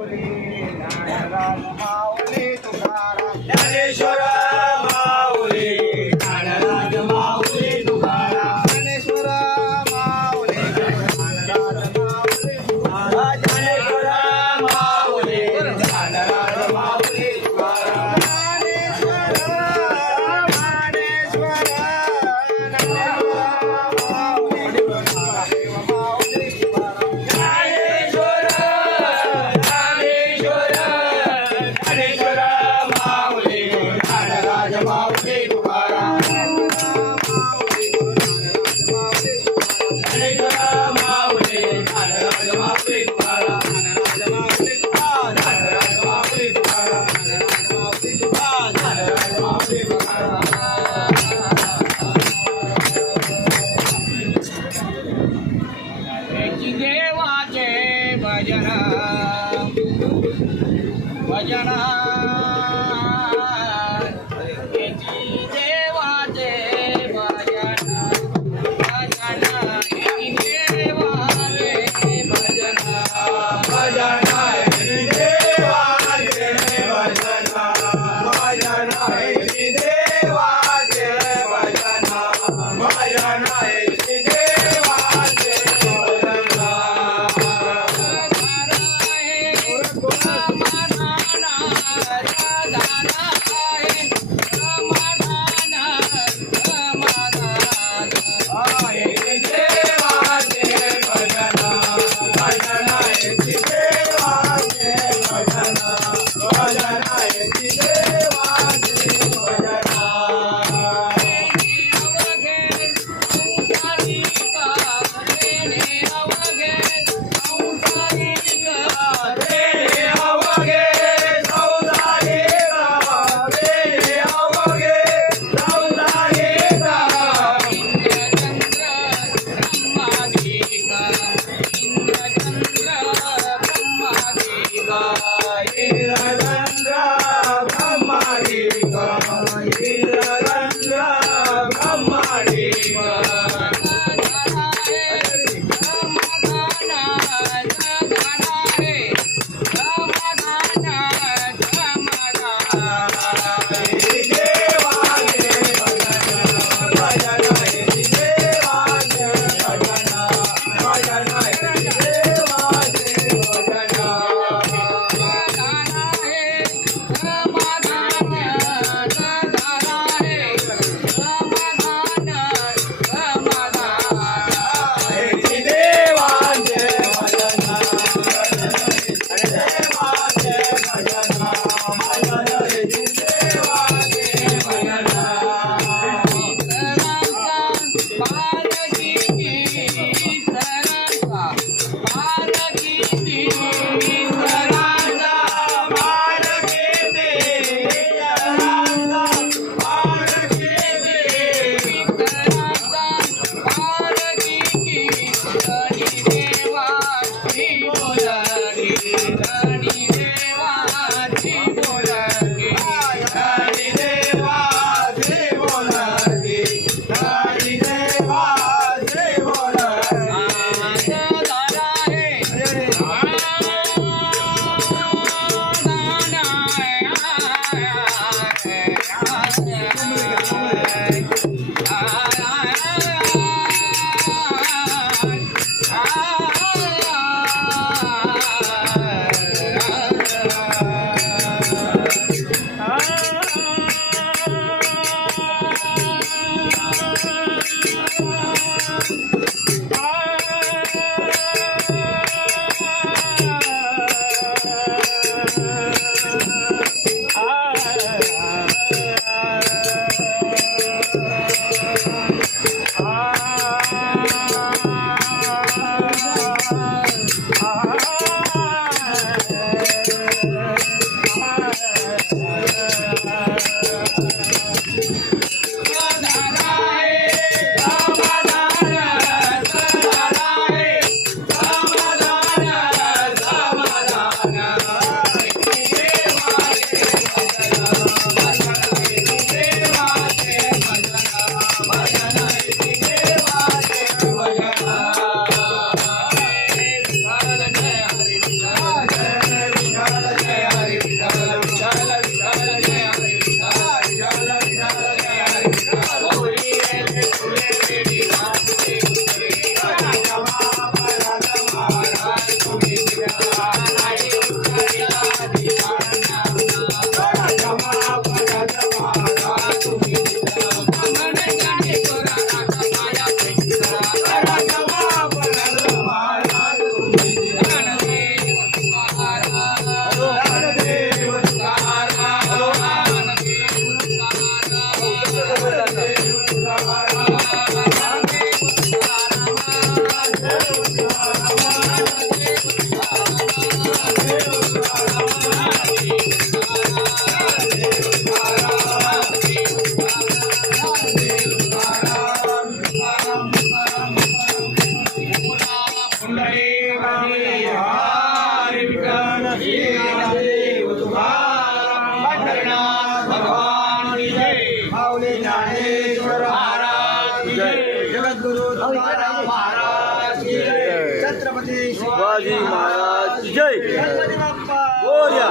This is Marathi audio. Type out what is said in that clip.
माऊली ज्ञानराज माऊली तुकाराम ज्ञानेश्वर माऊली ज्ञानराज माऊली तुकाराम ज्ञानेश्वर माऊली ज्ञानराज माऊली तुकाराम ज्ञानेश्वर माऊली ज्ञानराज माऊली तुकाराम ज्ञानेश्वर ज्ञानेश्वर माऊली तुकाराम ज्ञानेश्वर ज्ञानेश्वर ज्ञानेश्वर माऊली ज्ञानराज माऊली तुकाराम ज्ञानेश्वर माऊली ज्ञानराज माऊली तुकाराम ज्ञानराज माऊली तुकाराम ज्ञानराज माऊली तुकाराम ज्ञानराज माऊली तुकाराम देवाचे भजन भजन देवाचे भजन भजन देवाचे भजन भजन देवाचे भजन भजन देवाचे भजन भजन देवाचे ज्ञानदेव तुकाराम पंढरनाथ भगवान की जय माऊली ज्ञानेश्वर महाराज की जय जगद्गुरु तुकाराम महाराज की जय छत्रपती शिवाजी महाराज की जय गणपती बाप्पा बोल या